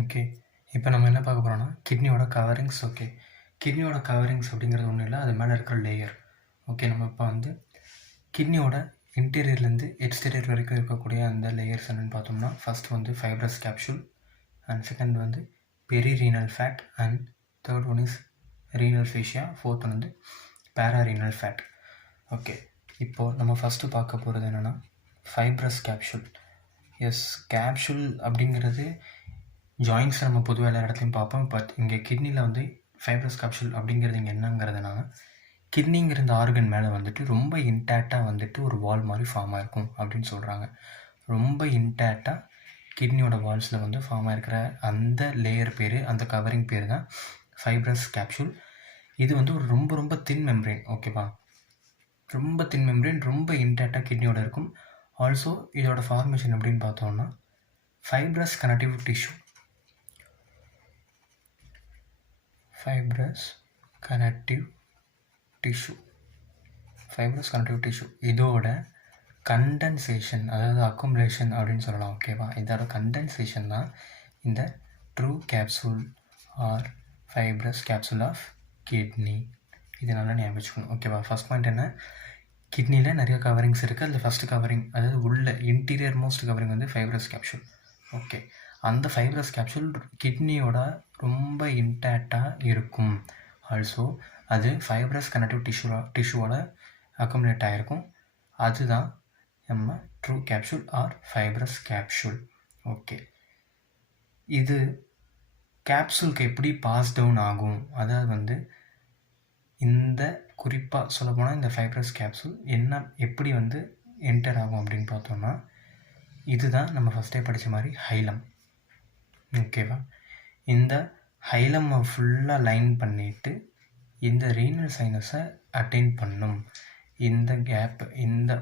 Okay. இப்போ நம்ம என்ன பார்க்க போகிறோம்னா கிட்னியோட கவரிங்ஸ். ஓகே, கிட்னியோட கவரிங்ஸ் அப்படிங்கிறது ஒன்றும் இல்லை, அது மேலே இருக்கிற லேயர். ஓகே, நம்ம இப்போ வந்து கிட்னியோட இன்டீரியர்லேருந்து எக்ஸ்டீரியர் வரைக்கும் இருக்கக்கூடிய அந்த லேயர்ஸ் என்னென்னு பார்த்தோம்னா, ஃபஸ்ட் வந்து ஃபைப்ரஸ் கேப்சூல், அண்ட் செகண்ட் வந்து perirenal fat, and third one is renal fascia, fourth one வந்து பேராரீனல் ஃபேட். ஓகே, இப்போது நம்ம ஃபஸ்ட்டு பார்க்க போகிறது என்னென்னா ஃபைப்ரஸ் கேப்சூல். எஸ், கேப்சூல் அப்படிங்கிறது ஜாயின்ஸ் நம்ம பொதுவாக எல்லா இடத்துலையும் பார்ப்போம். பட் இங்கே கிட்னியில் வந்து ஃபைப்ரஸ் கேப்சூல் அப்படிங்கிறது இங்கே என்னங்கிறதுனா, கிட்னிங்கிற இந்த ஆர்கன் மேலே வந்துட்டு ரொம்ப இன்டாக்டாக வந்துட்டு ஒரு வால் மாதிரி ஃபார்ம் ஆகிருக்கும் அப்படின்னு சொல்கிறாங்க. ரொம்ப இன்டாக்டாக கிட்னியோட வால்ஸில் வந்து ஃபார்ம் ஆகிருக்கிற அந்த லேயர் பேர், அந்த கவரிங் பேர் தான் ஃபைப்ரஸ் கேப்சூல். இது வந்து ஒரு ரொம்ப ரொம்ப தின் மெம்ப்ரெயின். ஓகேவா, ரொம்ப தின் மெம்ப்ரெயின், ரொம்ப இன்டாக்டாக கிட்னியோட இருக்கும். ஆல்சோ இதோட ஃபார்மேஷன் எப்படின்னு பார்த்தோம்னா fibrous connective tissue. Fibrous connective tissue இதோட கண்டென்சேஷன், அதாவது அக்குமுலேஷன் அப்படின்னு சொல்லலாம். ஓகேவா, இதோட கண்டென்சேஷன் தான் இந்த true capsule or fibrous capsule of kidney. இது நல்லா ஞாபகம் வச்சுக்கணும். ஓகேவா, ஃபஸ்ட் பாயிண்ட் என்ன, கிட்னியில் நிறைய கவரிங்ஸ் இருக்குது. அதில் ஃபஸ்ட்டு கவரிங், அதாவது உள்ள இன்டீரியர் மோஸ்ட் கவரிங் வந்து ஃபைப்ரஸ் கேப்சூல். ஓகே, அந்த ஃபைப்ரஸ் கேப்சூல் கிட்னியோட ரொம்ப இன்டாக்டாக இருக்கும். ஆல்சோ அது ஃபைப்ரஸ் கனெக்டிவ் டிஷ்யூவோட அக்குமுலேட் ஆகிருக்கும். அதுதான் நம்ம true capsule or fibrous capsule. Okay, இது கேப்சூலுக்கு எப்படி பாஸ் டவுன் ஆகும், அதாவது வந்து இந்த குறிப்பாக சொல்லப்போனால் இந்த ஃபைப்ரஸ் கேப்சூல் எப்படி வந்து என்டர் ஆகும் அப்படின்னு பார்த்தோம்னா, இதுதான் நம்ம ஃபஸ்ட்டே படித்த மாதிரி ஹைலம். ஓகேவா, இந்த ஹைலம்மை ஃபுல்லாக லைன் பண்ணிவிட்டு இந்த ரீனல் சைனஸை அட்டைன் பண்ணும். இந்த கேப், இந்த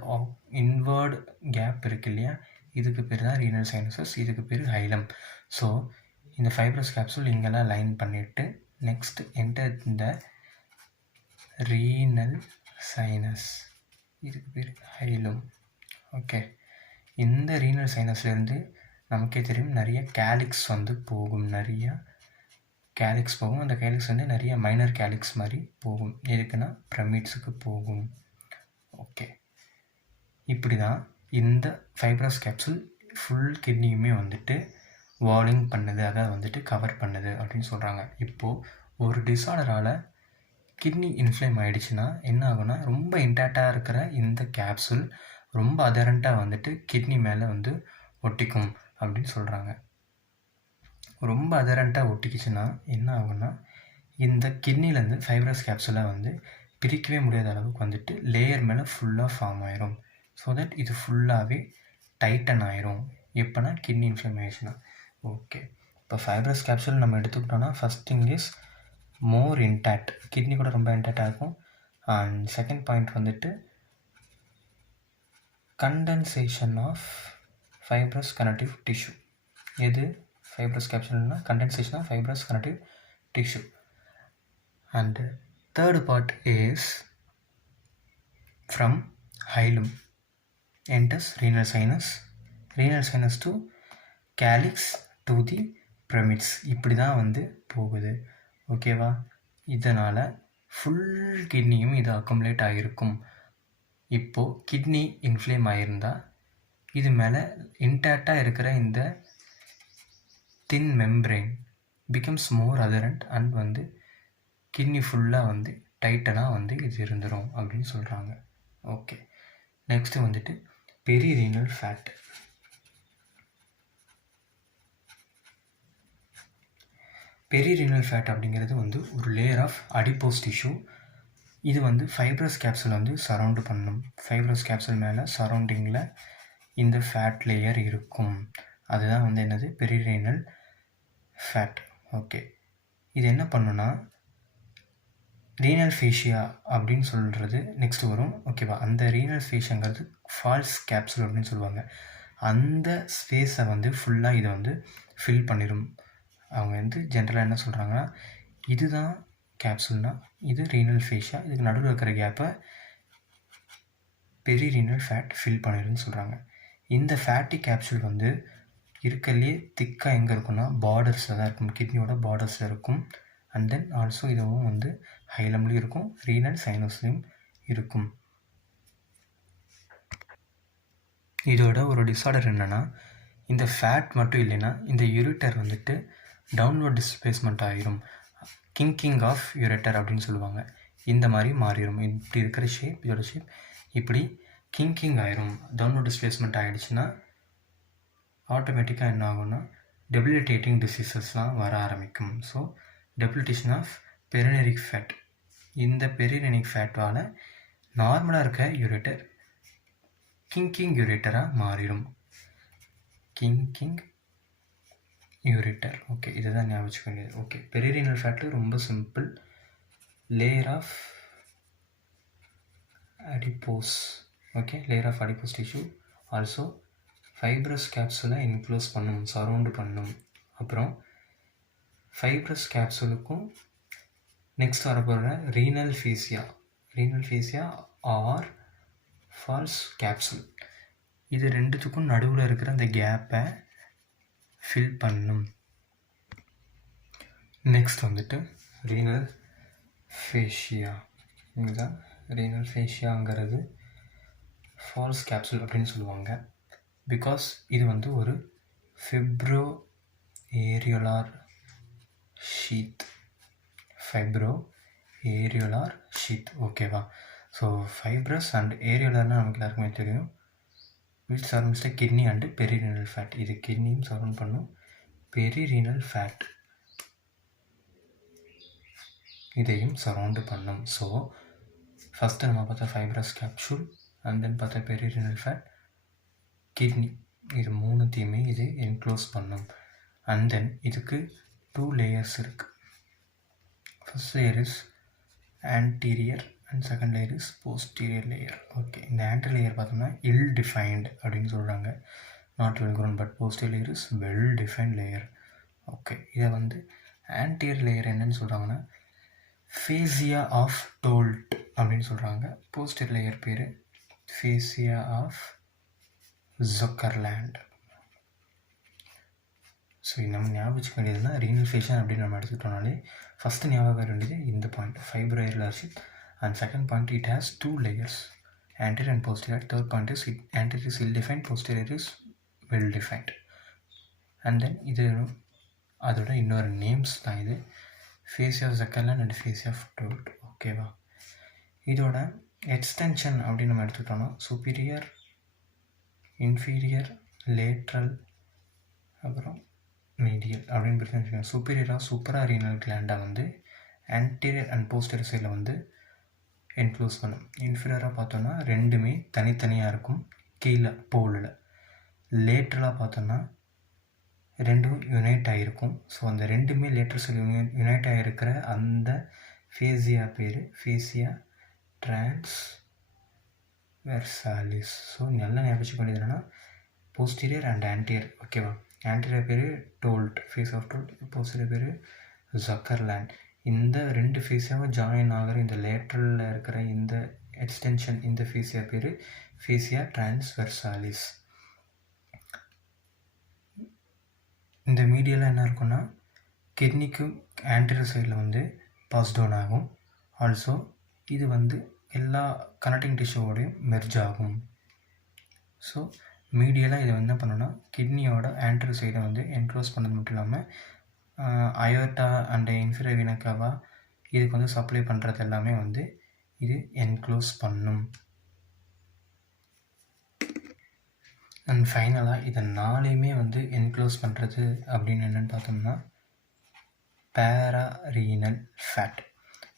இன்வேர்டு கேப் இருக்கு இல்லையா, இதுக்கு பேர் தான் ரீனல் சைனஸஸ், இதுக்கு பேர் ஹைலம். ஸோ இந்த ஃபைப்ரஸ் கேப்சூல் இங்கெல்லாம் லைன் பண்ணிவிட்டு நெக்ஸ்ட் என்டர் இந்த ரீனல் சைனஸ், இதுக்கு பேர் ஹைலம். ஓகே, இந்த ரீனல் சைனஸ்லேருந்து நமக்கே தெரியும் நிறைய கேலிக்ஸ் வந்து போகும், நிறைய கேலிக்ஸ் போகும். அந்த கேலிக்ஸ் வந்து நிறைய மைனர் கேலிக்ஸ் மாதிரி போகும். எதுக்குன்னா பிரமிட்ஸுக்கு போகும். ஓகே, இப்படி தான் இந்த ஃபைப்ரஸ் கேப்சூல் ஃபுல் கிட்னியுமே வந்துட்டு வாலிங் பண்ணுது, அதாவது வந்துட்டு கவர் பண்ணுது அப்படின்னு சொல்கிறாங்க. இப்போது ஒரு டிஸார்டரால் கிட்னி இன்ஃப்ளேம் ஆகிடுச்சுன்னா என்ன ஆகுனா, ரொம்ப இன்டாக்டாக இருக்கிற இந்த கேப்சூல் ரொம்ப அதரண்ட்டாக வந்துட்டு கிட்னி மேலே வந்து ஒட்டிக்கும் அப்படின்னு சொல்கிறாங்க. ரொம்ப அதரண்ட்டாக ஒட்டிக்கிச்சுன்னா என்ன ஆகுன்னா, இந்த கிட்னிலேருந்து ஃபைப்ரஸ் கேப்சூலை வந்து பிரிக்கவே முடியாத அளவுக்கு வந்துட்டு லேயர் மேலே ஃபுல்லாக ஃபார்ம் ஆயிரும். ஸோ தட் இது ஃபுல்லாகவே டைட்டன் ஆயிரும். எப்போனா கிட்னி இன்ஃப்ளமேஷனாக. ஓகே, இப்போ ஃபைப்ரஸ் கேப்சூல் நம்ம எடுத்துக்கிட்டோன்னா first thing is more intact, kidney கூட ரொம்ப இன்டாக்டாக இருக்கும். அண்ட் செகண்ட் பாயிண்ட் வந்துட்டு condensation of fibrous connective tissue. எது ஃபைப்ரஸ் கேப்சூல்னா condensation of fibrous connective tissue. And third part is from hilum enters renal sinus to calyx to the pyramids. இப்படி தான் வந்து போகுது. ஓகேவா, இதனால் ஃபுல் கிட்னியும் இது அக்குமுலேட் ஆகிருக்கும். இப்போது கிட்னி இன்ஃப்ளேம் ஆகியிருந்தால் இது மேலே இன்டாக்டாக இருக்கிற இந்த தின் மெம்ப்ரெயின் பிகம்ஸ் மோர் அதரண்ட் அண்ட் வந்து கிட்னி ஃபுல்லாக வந்து டைட்டனாக வந்து இது இருந்துடும் அப்படின்னு சொல்கிறாங்க. ஓகே, நெக்ஸ்ட்டு வந்துட்டு பெரிரீனல் ஃபேட். பெரிரீனல் ஃபேட் அப்படிங்கிறது வந்து ஒரு லேயர் ஆஃப் அடிப்போஸ் டிஷ்யூ. இது வந்து ஃபைப்ரஸ் கேப்சூல் வந்து சரவுண்டு பண்ணணும். ஃபைப்ரஸ் கேப்சூல் மேலே சரௌண்டிங்கில் இந்த ஃபேட் லேயர் இருக்கும். அதுதான் வந்து என்னது, பெரிரீனல் ஃபேட். ஓகே, இது என்ன பண்ணுன்னா ரீனல் ஃபேஷியா அப்படின்னு சொல்கிறது நெக்ஸ்ட் வரும். ஓகேவா, அந்த ரீனல் ஃபேஷியாங்கிறது ஃபால்ஸ் கேப்சூல் அப்படின்னு சொல்லுவாங்க. அந்த ஸ்பேஸை வந்து ஃபுல்லாக இதை வந்து ஃபில் பண்ணிடும். அவங்க வந்து ஜென்ரலாக என்ன சொல்கிறாங்கன்னா, இதுதான் கேப்சூல்னால் இது ரீனல் ஃபேஷியா, இதுக்கு நடுவில் இருக்கிற கேப்பை பெரிரீனல் ஃபேட் ஃபில் பண்ணிடுன்னு சொல்கிறாங்க. இந்த ஃபேட்டி கேப்சூல் வந்து இருக்கறதுலேயே திக்காக எங்கே இருக்குன்னா பார்டர்ஸில் தான் இருக்கும், கிட்னியோட பார்டர்ஸில் இருக்கும். அண்ட் தென் ஆல்சோ இதுவும் வந்து ஹைலம்லேயும் இருக்கும், ரீனல் சைனஸ்லையும் இருக்கும். இதோட ஒரு டிஸார்டர் என்னென்னா, இந்த ஃபேட் மட்டும் இல்லைன்னா இந்த யூரிட்டர் வந்துட்டு டவுன்வர்ட் டிஸ்பிளேஸ்மெண்ட் ஆகிரும், கிங்கிங் ஆஃப் யூரிட்டர் அப்படின்னு சொல்லுவாங்க. இந்த மாதிரி மாறிடும். இப்படி இருக்கிற ஷேப், இதோட ஷேப் இப்படி கிங்கிங் ஆயிரும். டவுன்வர்ட் டிஸ்பிளேஸ்மெண்ட் ஆகிடுச்சுன்னா ஆட்டோமேட்டிக்காக என்ன ஆகும்னா டெபிலிட்டேட்டிங் டிசீசஸ்லாம் வர ஆரம்பிக்கும். So debilitation of perinephric fat. இந்த பெரினரிக் ஃபேட்டால் நார்மலாக இருக்க யூரிட்டர் கிங்கிங் யூரிட்டராக மாறிடும். கிங்கிங் யூரிட்டர். ஓகே, இதுதான் ஞாபகம் வச்சுக்க வேண்டியது. ஓகே, பெரினல் ஃபேட்டில் ரொம்ப simple. Layer of adipose. Okay, layer of adipose tissue. Also fibrous கேப்சூலை என்க்ளோஸ் பண்ணும், சரௌண்டு பண்ணும். அப்புறம் ஃபைப்ரஸ் கேப்சூலுக்கும் நெக்ஸ்ட் வரப்போகிற renal fascia or false capsule, இது ரெண்டுத்துக்கும் நடுவில் இருக்கிற அந்த கேப்பை ஃபில் பண்ணும். நெக்ஸ்ட் வந்துட்டு ரீனல் ஃபேஷியா. இதுதான் ரீனல் ஃபேஷியாங்கிறது ஃபால்ஸ் கேப்சூல் அப்படின்னு சொல்லுவாங்க. பிகாஸ் இது வந்து ஒரு ஃபிப்ரோ ஏரியோலார் ஷீத். ஓகேவா? ஸோ ஃபைப்ரஸ் அண்ட் ஏரியோலார்னால் நமக்கு எல்லாருக்குமே தெரியும். Which surrounds the kidney and perirenal fat. இது கிட்னியும் சரௌண்ட் பண்ணும், பெரிரீனல் ஃபேட் இதையும் சரௌண்டு பண்ணும். ஸோ ஃபஸ்ட்டு நம்ம பார்த்தா ஃபைப்ரஸ் கேப்சூல், அண்ட் தென் பார்த்தா பெரிரீனல் ஃபேட், கிட்னி, இது மூணுத்தையுமே இது என்க்ளோஸ் பண்ணும். அண்ட் தென் இதுக்கு 2 லேயர்ஸ் இருக்குது. First layer is anterior and second layer is posterior layer. Okay, இந்த ஆன்டீரியர் லேயர் பார்த்தோம்னா இல் டிஃபைன்டு அப்படின்னு சொல்கிறாங்க. Not well grown, but posterior layer is well defined layer. Okay, இதை வந்து ஆன்டீரியர் லேயர் என்னன்னு சொல்கிறாங்கன்னா ஃபேசியா ஆஃப் டோல்ட் அப்படின்னு சொல்கிறாங்க. போஸ்டீரியர் லேயர் பேர் ஃபேசியா ஆஃப் ஜொக்கர்லேண்ட். ஸோ நம்ம ஞாபகம் வச்சுக்க வேண்டியதுன்னா ரீனல் ஃபேஷியா அப்படின்னு நம்ம எடுத்துக்கிட்டோம்னாலே ஃபஸ்ட்டு ஞாபகம் வர வேண்டியது இந்த point, fibroareolar sheath. And second point, it has 2 layers, anterior and posterior. Third point is anterior is ill defined, posterior is well defined. And then இது அதோட இன்னொரு நேம்ஸ் தான் இது, fascia of ஜக்கர்லேண்ட் and fascia of told. ஓகேவா? இதோட extension அப்படின்னு நம்ம எடுத்துக்கிட்டோம்னா சுப்பீரியர், இன்ஃபீரியர், லேட்ரல், அப்புறம் மீடியல் அப்படின்னு பிரிச்சு. சுப்பீரியராக சூப்பராரீனல் கிளாண்டை வந்து ஆன்டீரியர் அண்ட் போஸ்டீரியர் சைடில் வந்து என்க்ளோஸ் பண்ணும். இன்ஃபீரியராக பார்த்தோன்னா ரெண்டுமே தனித்தனியாக இருக்கும் கீழே போலில். லேட்ரலாக பார்த்தோன்னா ரெண்டும் யுனைட் ஆகிருக்கும். ஸோ அந்த ரெண்டுமே லேட்ரல் சைடு யுனைட் ஆகிருக்கிற அந்த ஃபேசியா பேர் ஃபேசியா டிரான்ஸ்வெர்சாலிஸ். ஸோ நல்லா ஞாபகம் வச்சுக்க வேண்டியது என்னென்னா போஸ்டீரியர் அண்ட் ஆன்டீரியர். ஓகேவா? ஆன்டீரியர் பேர் Toldt, fascia of Toldt. Posterior பேர் ஜக்கர்லேண்ட். இந்த 2 ஃபேஸியாவும் ஜாயின் ஆகிற இந்த லேட்ரலில் இருக்கிற இந்த எக்ஸ்டென்ஷன், இந்த ஃபேஸியா பேர் ஃபேசியா டிரான்ஸ்வெர்சாலிஸ். இந்த மீடியெல்லாம் என்ன இருக்குன்னா கிட்னிக்கு ஆன்டீரியர் சைடில் வந்து பாஸ் டவுன் ஆகும். ஆல்சோ இது வந்து எல்லா கனெக்டிங் டிஷ்யூவோடையும் மெர்ஜ் ஆகும். ஸோ மீடியலாக இதை வந்து என்ன பண்ணோன்னா கிட்னியோட ஆன்டீரியர் சைடை வந்து என்க்ளோஸ் பண்ணது மட்டும் இல்லாமல் அயோர்ட்டா அண்ட் இன்ஃபீரியர் வீனா காவா இதுக்கு வந்து சப்ளை பண்ணுறது எல்லாமே வந்து இது என்க்ளோஸ் பண்ணும். அண்ட் ஃபைனலாக இதை 4யுமே வந்து என்க்ளோஸ் பண்ணுறது அப்படின்னு என்னென்னு பார்த்தோம்னா பேராரீனல் ஃபேட்.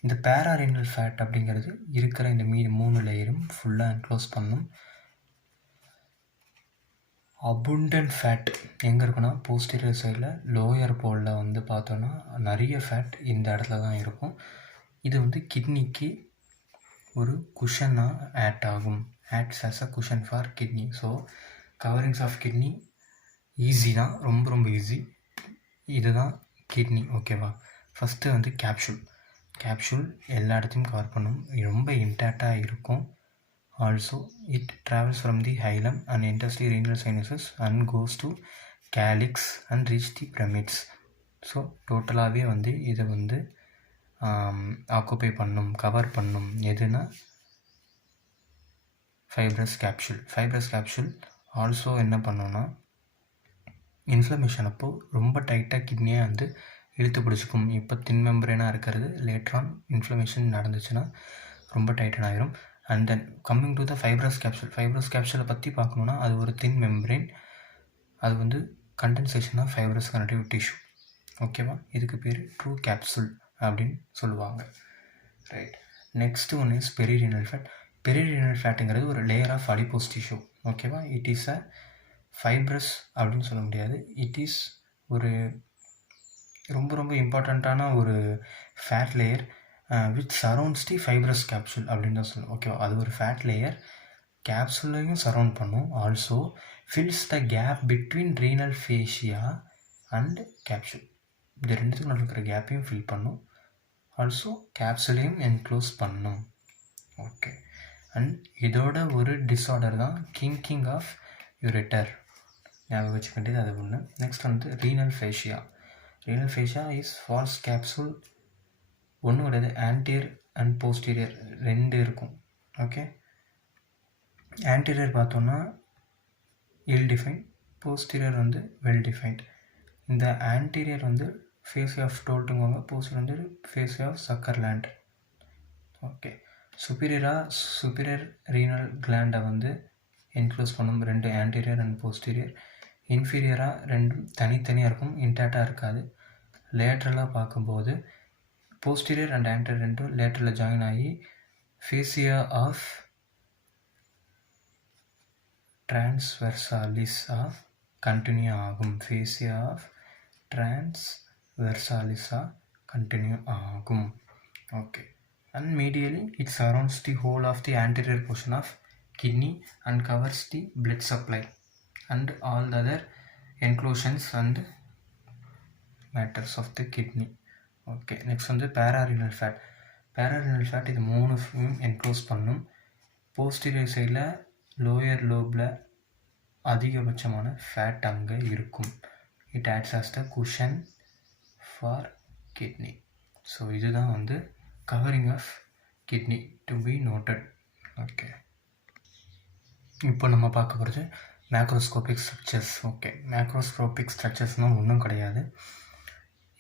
இந்த பேராரீனல் ஃபேட் அப்படிங்கிறது இருக்கிற இந்த 3 லேயரும் ஃபுல்லாக என்க்ளோஸ் பண்ணும். அபுண்டன்ட் ஃபேட் எங்கே இருக்குன்னா போஸ்டீரியர் சைடில் லோயர் போலில் வந்து பார்த்தோன்னா நிறைய ஃபேட் இந்த இடத்துல தான் இருக்கும். இது வந்து கிட்னிக்கு ஒரு குஷனாக acts as a cushion for kidney. So coverings of kidney easy தான், ரொம்ப ரொம்ப ஈஸி. இதுதான் கிட்னி. ஓகேவா? ஃபஸ்ட்டு வந்து கேப்சூல் எல்லா இடத்தையும் கவர் பண்ணும், ரொம்ப இன்டாக்டாக இருக்கும். Also, it travels from the hilum and enters the renal sinuses and goes to calyx and reach the pyramids. So டோட்டலாகவே வந்து இதை வந்து ஆக்குப்பை பண்ணும், கவர் பண்ணும். எதுனா fibrous capsule. Fibrous capsule also என்ன பண்ணுன்னா இன்ஃப்ளமேஷன் அப்போது ரொம்ப டைட்டாக கிட்னியை வந்து இழுத்து பிடிச்சிக்கும். இப்போ தின் மெம்பரேனாக இருக்கிறது லேட்ரான் இன்ஃப்ளமேஷன் நடந்துச்சுன்னா ரொம்ப டைட்டன் ஆயிரும். And then coming to the fibrous capsule. Fibrous கேப்சூலை பற்றி பார்க்கணுன்னா அது ஒரு தின் மெம்பரேன். அது வந்து condensation of fibrous connective tissue. ஓகேவா? இதுக்கு பேர் ட்ரூ கேப்சூல் அப்படின்னு சொல்லுவாங்க. Right. Next one is perirenal fat. Perirenal ஃபேட்டுங்கிறது ஒரு லேயர் ஆஃப் அடிப்போஸ் டிஷ்யூ. ஓகேவா? இட் இஸ் அ ஃபைப்ரஸ் அப்படின்னு சொல்ல முடியாது. இட் இஸ் ஒரு ரொம்ப ரொம்ப இம்பார்ட்டண்ட்டான ஒரு fat layer which surrounds the fibrous capsule அப்படின்னு தான் சொல்லுவோம். ஓகேவா? அது ஒரு ஃபேட் லேயர், கேப்சூலையும் சரௌண்ட் பண்ணும். Also fills the gap between renal fascia and capsule. இது ரெண்டுத்துக்கும் நடுவில் இருக்கிற கேப்பையும் ஃபில் பண்ணும். ஆல்சோ கேப்சூலையும் என்க்ளோஸ் பண்ணும். ஓகே. அண்ட் இதோட ஒரு டிஸார்டர் தான் கிங்கிங் ஆஃப் யூரெட்டர். ஞாபகம் வச்சுக்க வேண்டியது அது ஒன்று. நெக்ஸ்ட் வந்து renal fascia. Renal fascia is false capsule. ஒன்றும் கிடையாது, ஆன்டீரியர் அண்ட் போஸ்டீரியர் ரெண்டு இருக்கும். ஓகே. ஆன்டீரியர் பார்த்தோன்னா இல் டிஃபைன், போஸ்டீரியர் வந்து வெல் டிஃபைன்ட். இந்த ஆன்டீரியர் வந்து ஃபேஸி ஆஃப் டோல்ட்டுங்குவாங்க, போஸ்டீரியர் வந்து ஃபேஸி ஆஃப் சக்கர்லேண்ட். ஓகே. சுப்பீரியர் ரீனல் கிளாண்டை வந்து என்க்ளோஸ் பண்ணும் ரெண்டு ஆன்டீரியர் அண்ட் போஸ்டீரியர். இன்ஃபீரியராக ரெண்டும் தனித்தனியாக இருக்கும், இன்டாக்டாக இருக்காது. லேட்ரலாக பார்க்கும்போது போஸ்டீரியர் அண்ட் ஆன்டீரியர் ரெண்டும் லேட்ரலில் ஜாயின் ஆகி ஃபேசியா ஆஃப் டிரான்ஸ்வெர்சாலிஸாக கண்டினியூ ஆகும். ஃபேசியா ஆஃப் டிரான்ஸ்வெர்சாலிஸாக கண்டினியூ ஆகும். Okay. And medially it surrounds the whole of the anterior portion of kidney and covers the blood supply and all the other enclosures and matters of the kidney. Okay. Next வந்து pararenal fat. Pararenal fat இது மூணு enclose பண்ணும். Posterior சைடில் lower லோபில் அதிகபட்சமான fat அங்கே இருக்கும். It acts as the cushion for kidney. So இதுதான் வந்து covering of kidney to be noted. Okay. இப்போ நம்ம பார்க்க போகிறது மேக்ரோஸ்கோபிக் ஸ்ட்ரக்சர்ஸ். ஓகே. மேக்ரோஸ்கோபிக் ஸ்ட்ரக்சர்ஸ்னால் ஒன்றும் கிடையாது,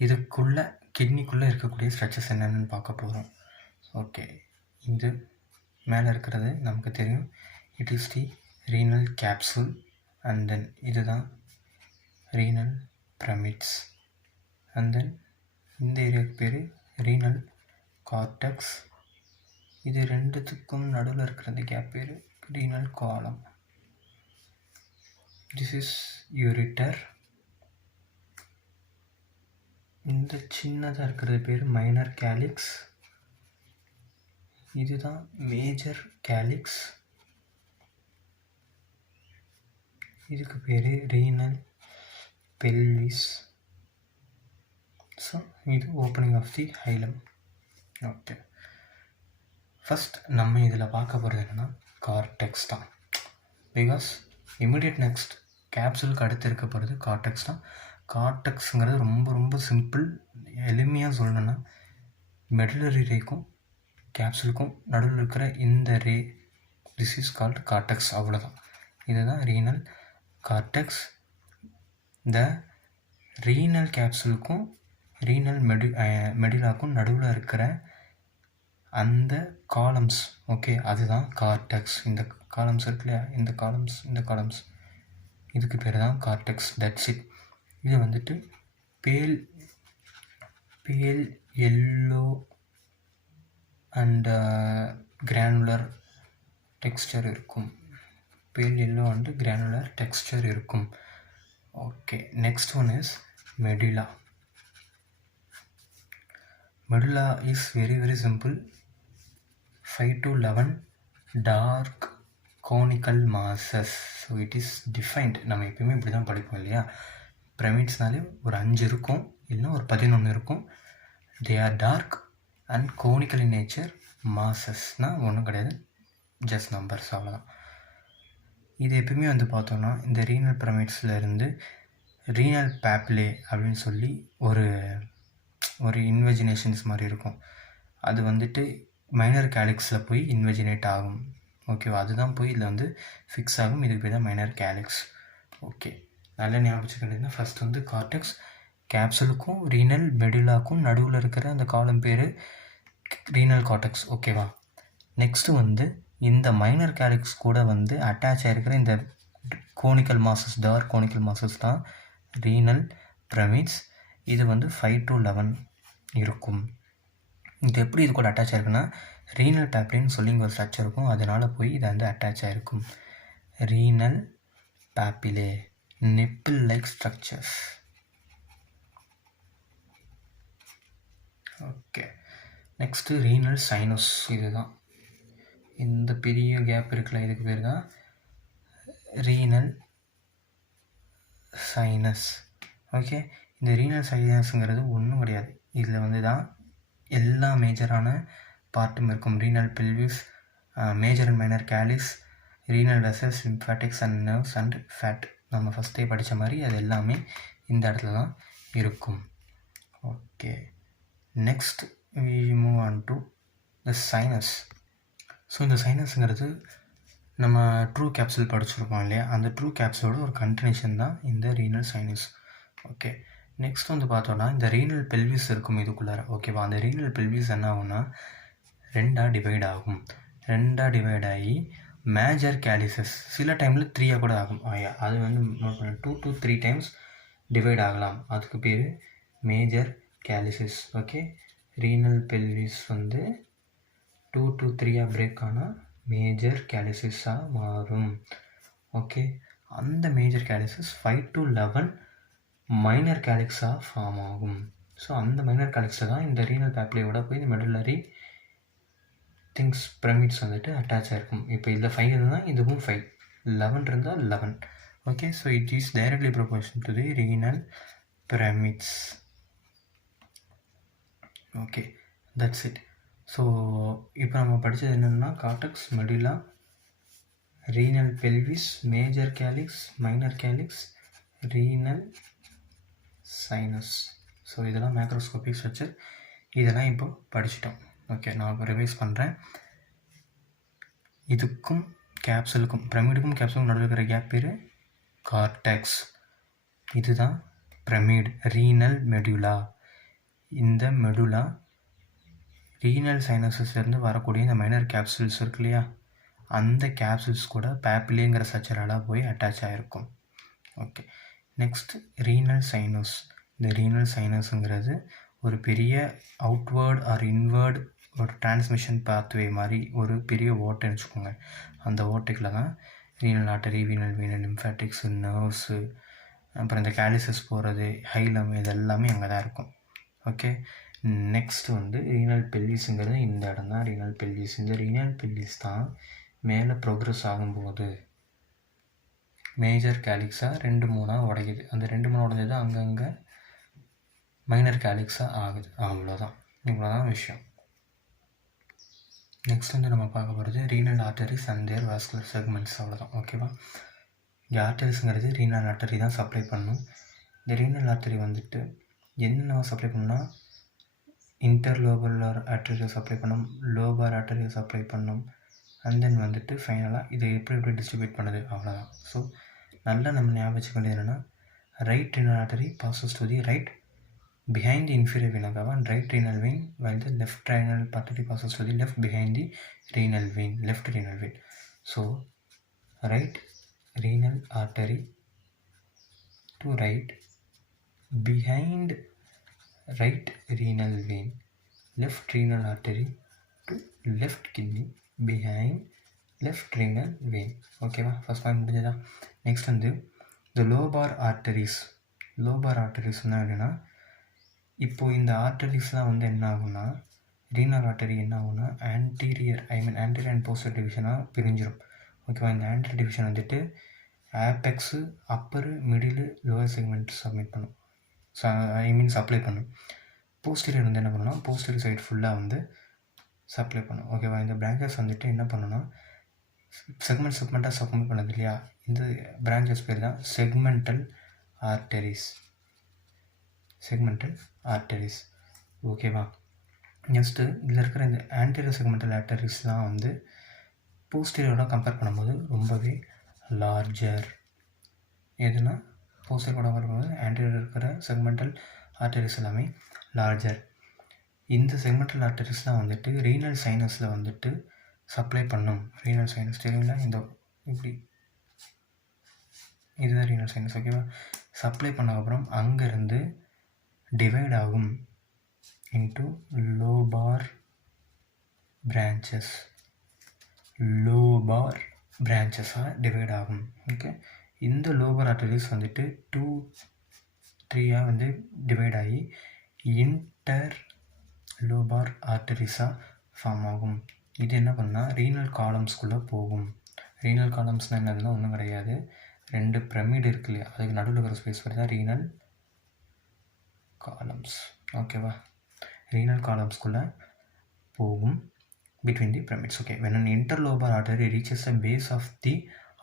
இதுக்குள்ளே கிட்னிக்குள்ளே இருக்கக்கூடிய ஸ்ட்ரக்சர்ஸ் என்னென்னு பார்க்க போகிறோம். ஓகே. இது மேலே இருக்கிறது நமக்கு தெரியும், it is the renal capsule. And then இதுதான் ரீனல் பிரமிட்ஸ். அண்ட் தென் இந்த ஏரியாவுக்கு பேர் ரீனல் கார்டெக்ஸ். இது ரெண்டுத்துக்கும் நடுவில் இருக்கிறது கேப் பேர் renal column. This is ureter. இந்த சின்னதாக இருக்கிறது பேர் மைனர் கேலிக்ஸ். இதுதான் மேஜர் கேலிக்ஸ். இதுக்கு பேர் ரீனல் பெல்விஸ். ஸோ இது opening of the hilum. Okay. First நம்ம இதில் பார்க்க போகிறது என்னென்னா கார்டெக்ஸ் தான். பிகாஸ் இமிடியட் நெக்ஸ்ட் கேப்சூலுக்கு அடுத்து இருக்க போகிறது கார்டெக்ஸ் தான். கார்டெக்ஸுங்கிறது ரொம்ப ரொம்ப சிம்பிள். எளிமையாக சொல்லணுன்னா மெடுலரி ரேக்கும் கேப்சூலுக்கும் நடுவில் இருக்கிற இந்த ரே, திஸ் இஸ் கால்டு கார்டெக்ஸ். அவ்வளோதான். இதுதான் ரீனல் கார்டெக்ஸ். இந்த ரீனல் கேப்சூலுக்கும் ரீனல் மெடிலாக்கும் நடுவில் இருக்கிற அந்த காலம்ஸ், ஓகே, அதுதான் கார்டெக்ஸ். இந்த காலம்ஸ் இருக்கு இல்லையா, இந்த காலம்ஸ் இதுக்கு பேர் தான் கார்டெக்ஸ். That's it. இது வந்துட்டு பேல் எல்லோ அண்ட் கிரானுலர் டெக்ஸ்டர் இருக்கும். Pale yellow and granular texture இருக்கும். Okay. Next one is medulla. Medulla is very very simple. 5 to 11 dark conical masses. So it is defined. நம்ம எப்பயுமே இப்படி தான் படிப்போம் இல்லையா, பிரமிட்ஸ்னாலே ஒரு 5 இருக்கும், இல்லைன்னா ஒரு 11 இருக்கும். They are dark and conical in nature. மாசஸ்னால் ஒன்றும் கிடையாது, ஜஸ்ட் நம்பர்ஸ், அவ்வளோதான். இது எப்பயுமே வந்து பார்த்தோன்னா இந்த ரீனல் பிரமிட்ஸில் இருந்து ரீனல் பேப்லே அப்படின்னு சொல்லி ஒரு ஒரு இன்வெஜினேஷன்ஸ் மாதிரி இருக்கும். அது வந்துட்டு மைனர் கேலிக்ஸில் போய் இன்வெஜினேட் ஆகும். ஓகேவா? அதுதான் போய் இதில் வந்து ஃபிக்ஸ் ஆகும். இதுக்கு பேர் தான் மைனர் கேலிக்ஸ். ஓகே, நல்ல ஞாபகம் வச்சுக்கிட்டீங்கன்னா ஃபஸ்ட் வந்து கார்டெக்ஸ், கேப்சலுக்கும் ரீனல் மெடுலாக்கும் நடுவில் இருக்கிற அந்த காலம் பேர் ரீனல் கார்டெக்ஸ். ஓகேவா? நெக்ஸ்ட்டு வந்து இந்த மைனர் கேலிக்ஸ் கூட வந்து அட்டாச் ஆகிருக்கிற இந்த conical masses, dark conical masses தான் ரீனல் பிரமிட்ஸ். இது வந்து 5 to 11 இருக்கும். இது எப்படி இது கூட அட்டாச் ஆகிருக்குன்னா ரீனல் பேப்லின்னு சொல்லி இங்கே ஒரு ஸ்ட்ரக்சர் இருக்கும். அதனால் போய் இதை வந்து அட்டாச் ஆகிருக்கும். Renal papillae, nipple like structures. Okay, next renal sinus. இதுதான் இந்த பெரிய கேப் இருக்குல்ல, இதுக்கு பேர் தான் ரீனல் சைனஸ். ஓகே, இந்த ரீனல் சைனஸுங்கிறது ஒன்றும் கிடையாது. இதில் வந்து தான் எல்லா மேஜரான பார்ட்டும் இருக்கும். Renal pelvis, major and minor calyx, renal vessels, lymphatics and nerves and fat. நம்ம ஃபஸ்ட்டே படித்த மாதிரி அது எல்லாமே இந்த இடத்துல தான் இருக்கும். Okay, next we move on to the sinus. So இந்த சைனஸுங்கிறது நம்ம ட்ரூ கேப்சூல் படிச்சிருக்கோம் இல்லையா, அந்த ட்ரூ கேப்சூலோட ஒரு கண்டினியூஷன் தான் இந்த ரீனல் சைனஸ். ஓகே, நெக்ஸ்ட் வந்து பார்த்தோன்னா இந்த ரீனல் பெல்விஸ் இருக்கும் இதுக்குள்ளார. ஓகேவா? அந்த ரீனல் பெல்விஸ் என்ன ஆகும்னா ரெண்டாக டிவைட் ஆகும். ரெண்டாக டிவைட் ஆகி மேஜர் கேலிசஸ், சில டைமில் 3 கூட ஆகும். அது வந்து 2 to 3 டைம்ஸ் டிவைட் ஆகலாம். அதுக்கு பேர் மேஜர் கேலிசஸ். ஓகே, ரீனல் பெல்விஸ் வந்து 2 to 3 பிரேக் ஆனால் மேஜர் கேலிசஸாக மாறும். ஓகே, அந்த மேஜர் கேலிசஸ் 5 to 11 மைனர் கேலிக்ஸாக ஃபார்ம் ஆகும். ஸோ அந்த மைனர் கேலிக்ஸில் தான் இந்த ரீனல் பேப்லேயோட போய் இந்த மெடுலரி திங்ஸ் பிரமிட்ஸ் வந்துட்டு அட்டாச் ஆகிருக்கும். இப்போ இதில் 5 இருந்தால் இதுவும் 5, 11 இருந்தால் 11. Okay, so it is directly proportional to the renal pyramids. Okay, that's it. So இப்போ நம்ம படித்தது என்னென்னா cortex, medulla, renal pelvis, major calyx, minor calyx, renal sinus. So இதெல்லாம் மேக்ரோஸ்கோபிக் ஸ்ட்ரக்சர். இதெல்லாம் இப்போ படிச்சிட்டோம். ஓகே, நான் ரிவைஸ் பண்ணுறேன். இதுக்கும் கேப்சலுக்கும், பிரமிடுக்கும் கேப்சலுக்கும் நடுவில் இருக்கிற கேப் பேர் கார்டெக்ஸ். இதுதான் பிரமிட், ரீனல் மெடுலா. இந்த மெடுலா ரீனல் சைனஸஸ்லேருந்து வரக்கூடிய இந்த மைனர் கேப்சூல்ஸ் இருக்கு இல்லையா, அந்த கேப்சூல்ஸ் கூட பேப்பிலேங்கிற ஸ்ட்ரக்சரால் போய் அட்டாச் ஆகிருக்கும். Okay, next renal sinus. இந்த ரீனல் சைனஸுங்கிறது ஒரு பெரிய அவுட்வேர்ட் ஆர் இன்வேர்ட் ஒரு டிரான்ஸ்மிஷன் பாத்வே மாதிரி ஒரு பெரிய ஓட்டை வச்சுக்கோங்க. அந்த ஓட்டைக்குள்ள தான் ரீனல் ஆர்டரி, ரீனல் வீனல், லிம்ஃபாட்டிக்ஸு, நர்வ்ஸு, அப்புறம் இந்த கேலிசஸ் போகிறது, ஹைலம், இது எல்லாமே அங்கே தான் இருக்கும். ஓகே, நெக்ஸ்ட் வந்து ரீனல் பெல்விஸுங்கிறது இந்த இடம் தான் ரீனல் பெல்விஸ். இந்த ரீனல் பெல்விஸ் தான் மேலே ப்ரோக்ரஸ் ஆகும்போது மேஜர் கேலிக்ஸாக 2-3 உடையுது. அந்த 2-3 உடைஞ்சது அங்கங்கே மைனர் கேலிக்ஸாக ஆகுது. அவ்வளோதான், இவ்வளோதான் விஷயம். நெக்ஸ்ட் வந்து நம்ம பார்க்க போகிறது renal arteries and their vascular segments. அவ்வளோதான். ஓகேவா? இங்கே ஆர்டரிஸுங்கிறது ரீனல் ஆர்டரி தான் சப்ளை பண்ணணும். இந்த ரீனல் ஆர்டரி வந்துட்டு என்ன சப்ளை பண்ணணும்னா இன்டர்லோபுலர் ஆர்டரியை சப்ளை பண்ணும், லோபார் ஆர்டரியை சப்ளை பண்ணும், அண்ட் தென் வந்துட்டு ஃபைனலாக இது எப்படி டிஸ்ட்ரிபியூட் பண்ணுது, அவ்வளோதான். ஸோ நல்லா நம்ம ஞாபகம் வச்சுக்க வேண்டியது என்னென்னா right renal artery passes to the right behind the inferior vena cava and right renal vein, while the left renal artery passes to the left behind the renal vein, left renal vein. So right renal artery to right behind right renal vein, left renal artery to left kidney behind left renal vein. ஓகேவா? First point முடிஞ்சதா? Next வந்து இந்த லோபார் arteries. லோபார் ஆர்டரிஸ்னால் என்னென்னா, இப்போது இந்த ஆர்டரிஸ்லாம் வந்து என்ன ஆகும்னா ரீனல் ஆர்டரி என்ன ஆகும்னா ஆன்டீரியர் அண்ட் போஸ்டர் டிவிஷனாக பிரிஞ்சிடும். ஓகேவா? இந்த ஆன்டீரியர் டிவிஷன் வந்துட்டு apex, upper, middle, lower segment submit பண்ணும், சப்ளை பண்ணும். போஸ்டீரியர் வந்து என்ன பண்ணுன்னா போஸ்டீரியர் சைடு ஃபுல்லாக வந்து சப்ளை பண்ணும். ஓகேவா? இந்த பிரான்ச்சஸ் வந்துட்டு என்ன பண்ணுன்னா செக்மெண்ட்டாக சப்மிட் பண்ணது இல்லையா, இந்த பிரான்ச்சஸ் பேர் தான் செக்மெண்டல் ஆர்டரிஸ், செக்மெண்டல் ஆர்டரிஸ். ஓகேவா? நெக்ஸ்ட்டு இதில் இருக்கிற இந்த ஆன்டீரியர் செக்மெண்டல் ஆர்டரிஸ்லாம் வந்து போஸ்டீரியரோட கம்பேர் பண்ணும்போது ரொம்பவே லார்ஜர். எதுனா போஸ்டீரியரோட கம்பேர் பண்ணும்போது ஆன்டீரியர் இருக்கிற செக்மெண்டல் ஆர்டரிஸ் எல்லாமே லார்ஜர். இந்த செக்மெண்டல் ஆர்டரிஸ்லாம் வந்துட்டு ரீனல் சைனஸில் வந்துட்டு சப்ளை பண்ணும். ரீனல் சைனஸ் தெரியுங்களா? இந்த இப்படி இதுதான் ரீனல் சைனஸ். ஓகேவா? சப்ளை பண்ணக்கப்புறம் அங்கேருந்து டிவைட் ஆகும் into lobar branches. lobar branches-ஆக டிவைட் ஆகும். ஓகே, இந்த லோபர் ஆர்டரிஸ் வந்துட்டு 2-3 வந்து டிவைட் ஆகி இன்டர் லோபார் ஆர்டரிஸாக ஃபார்ம் ஆகும். இது என்ன பண்ணால் ரீனல் காலம்ஸ்குள்ளே போகும். ரீனல் காலம்ஸ்னால் என்னதுன்னா ஒன்றும் கிடையாது, 2 பிரமிட் இருக்கு இல்லையா, அதுக்கு நடுவில் இருக்கிற ஸ்பேஸ் வரை தான் ரீனல் காலம்ஸ். ஓகேவா? ரீனல் காலம்ஸ்குள்ளே போகும் between the pyramids. Okay, when an interlobar artery reaches the base of the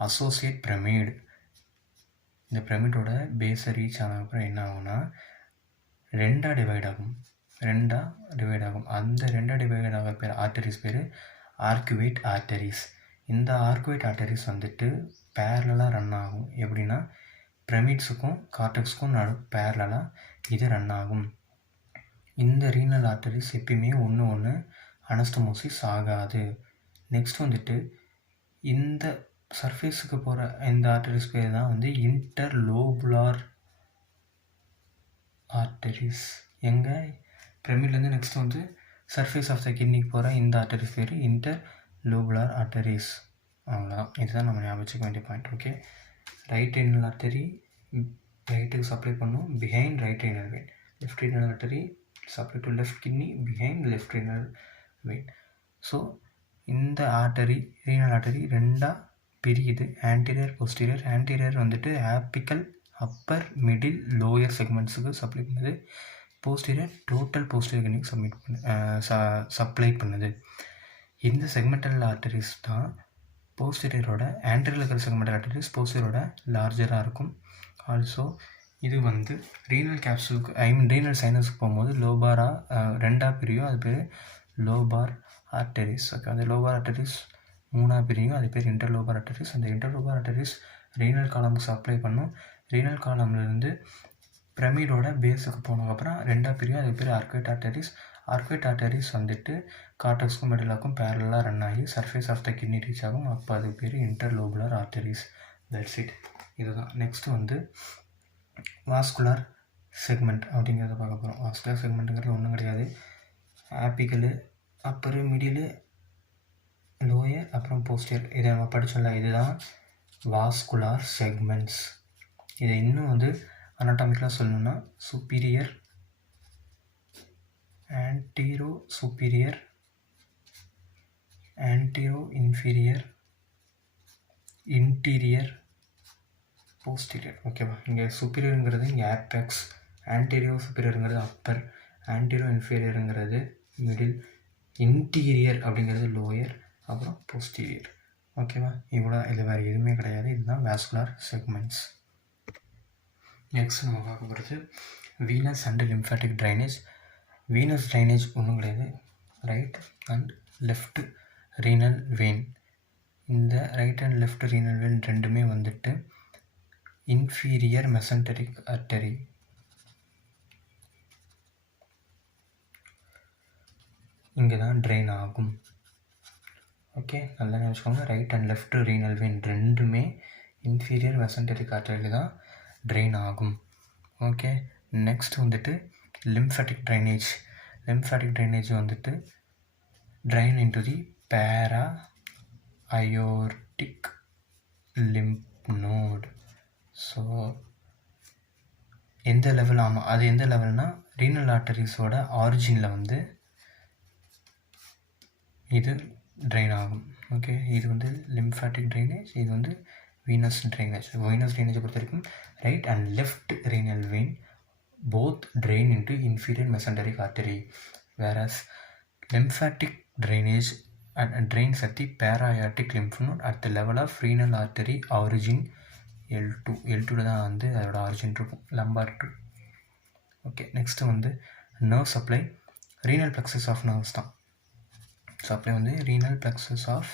associate pyramid, இந்த பிரமிடோட பேஸை ரீச் ஆனதுக்கப்புறம் என்ன ஆகும்னா ரெண்டாக டிவைட் ஆகும். அந்த ரெண்டாக டிவைட் ஆக பேர் ஆர்டரிஸ் பேர் ஆர்குவேட் ஆர்டரிஸ். இந்த ஆர்குவேட் ஆர்டரிஸ் வந்துட்டு பேரலாக ரன் ஆகும். எப்படின்னா பிரமிட்ஸுக்கும் கார்டெக்ஸுக்கும் பேரலாக இது ரன் ஆகும். இந்த ரீனல் ஆர்டரிஸ் எப்பயுமே ஒன்று அனஸ்டமோசிஸ் ஆகாது. நெக்ஸ்ட் வந்துட்டு இந்த சர்ஃபேஸுக்கு போகிற இந்த ஆர்டரிஸ் பேர் தான் வந்து இன்டர்லோபுலார் ஆர்டரிஸ். எங்கே பிரமிட்லேருந்து நெக்ஸ்ட் வந்து சர்ஃபேஸ் ஆஃப் த கிட்னிக்கு போகிற இந்த ஆர்டரிஸ் பேர் இன்டர்லோபுலார் ஆர்டரிஸ். அவ்வளோதான், இதுதான் நம்ம ஞாபகம் வச்சுக்க வேண்டிய point. Okay, right renal artery ரைட்டுக்கு சப்ளை பண்ணும் behind right renal vein. Left renal artery supply to left kidney behind left renal vein. So இந்த ஆர்டரி ரீனல் ஆர்டரி ரெண்டாக பிரியுது, ஆன்டீரியர் போஸ்டீரியர். ஆன்டீரியர் வந்துட்டு ஆப்பிக்கல் அப்பர் மிடில் லோயர் செக்மெண்ட்ஸுக்கு supply பண்ணுது. Posterior total posterior கிட்னிக்கு supply பண்ணுது. இந்த segmental arteries தான் போஸ்டீரியரோட ஆன்டீரியர் இருக்கிற செக்மெண்டல் ஆர்டரிஸ் போஸ்டீரியரோட லார்ஜராக இருக்கும். ஆல்சோ இது வந்து ரீனல் கேப்சூலுக்கு ரீனல் சைனஸுக்கு போகும்போது லோபாராக ரெண்டாக பிரியும், அது பேர் லோபார் ஆர்டரிஸ். ஓகே, அந்த லோபார் ஆர்டரிஸ் 3ஆக பிரியும், அது பேர் இன்டர்லோபார் ஆர்டரிஸ். அந்த இன்டர்லோபார் ஆர்டரிஸ் ரீனல் காலமுக்கு சப்ளை பண்ணும். ரீனல் காலம்லேருந்து பிரமிடோட பேஸுக்கு போனதுக்கப்புறம் ரெண்டாக பிரியும், அது பேர் ஆர்குவேட் ஆர்டரிஸ். ஆர்குவேட் ஆர்டரிஸ் வந்துட்டு கார்டெக்ஸ்க்கும் மெடலாக்கும் பேரலாக ரன் ஆகி surface of the kidney reach ஆகும். அப்போ அது பேர் இன்டர்லோபுலார் ஆர்டரிஸ். That's it. இதுதான். நெக்ஸ்ட்டு வந்து வாஸ்குலர் செக்மெண்ட் அப்படிங்கிறத பார்க்க போகிறோம். வாஸ்குலர் செக்மெண்ட்டுங்கிறது ஒன்றும் கிடையாது, ஆப்பிக்கலு அப்பரு மிடிலு லோயர் அப்புறம் போஸ்டியர், இதை நம்ம படித்தோம்ல, இதுதான் வாஸ்குலார் செக்மெண்ட்ஸ். இதை இன்னும் வந்து அனாட்டாமிக்கலாக சொல்லணும்னா superior, antero superior, antero inferior, inferior, posterior. ஓகேவா? இங்கே சுப்பீரியருங்கிறது இங்கே ஆப்பெக்ஸ், ஆன்டீரியோ சுப்பீரியருங்கிறது அப்பர், ஆன்டீரோ இன்ஃபீரியருங்கிறது மிடில், இன்டீரியர் அப்படிங்கிறது லோயர், அப்புறம் போஸ்டீரியர். ஓகேவா? இவ்வளோ, இது வேறு எதுவுமே கிடையாது. இதுதான் வாஸ்குலர் செக்மெண்ட்ஸ். நெக்ஸ்ட் நம்ம பார்க்க போகிறது venous and lymphatic drainage. Venous drainage ஒன்றும் கிடையாது, right and left renal vein. இந்த right and left renal vein ரெண்டுமே வந்துட்டு இன்ஃபீரியர் மெசன்டரிக் ஆர்டரி. இங்கே தான் ட்ரெயின் ஆகும். ஓகே, நல்லா நினச்சிக்கோங்க. Right and left renal vein ரெண்டுமே இன்ஃபீரியர் மெசன்டரிக் ஆர்டரியில் தான் ட்ரெயின் ஆகும். ஓகே, நெக்ஸ்ட் வந்துட்டு லிம்ஃபாட்டிக் ட்ரைனேஜ். லிம்ஃபாட்டிக் ட்ரைனேஜ் வந்துட்டு drain into the para aortic lymph node. So எந்த லெவல், ஆமாம், அது எந்த லெவல்னால் ரீனல் ஆர்டரிஸோட ஆரிஜினில் வந்து இது ட்ரெயின் ஆகும். ஓகே, இது வந்து லிம்ஃபாட்டிக் ட்ரைனேஜ், இது வந்து வீனஸ் ட்ரைனேஜ். வீனஸ் ட்ரைனேஜை பொறுத்த வரைக்கும் right and left renal vein both drain into inferior mesenteric artery, வேரஸ் lymphatic drainage and drains at the para-aortic lymph node at the level of renal artery origin L2 தான் வந்து அதோட origin இருக்கும், lumbar 2. Okay, next வந்து nerve supply, renal plexus of nerves தான். Supply வந்து renal plexus of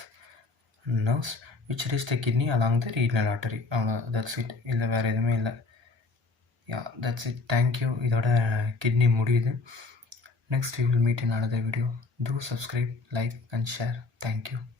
nerves which reach the kidney along the renal artery. அவ்வளோ, that's it. இல்லை வேறு எதுவுமே இல்லை. Yeah, that's it. தேங்க்யூ. இதோட கிட்னி முடியுது. Next we will meet in another video. Do subscribe, like and share. Thank you.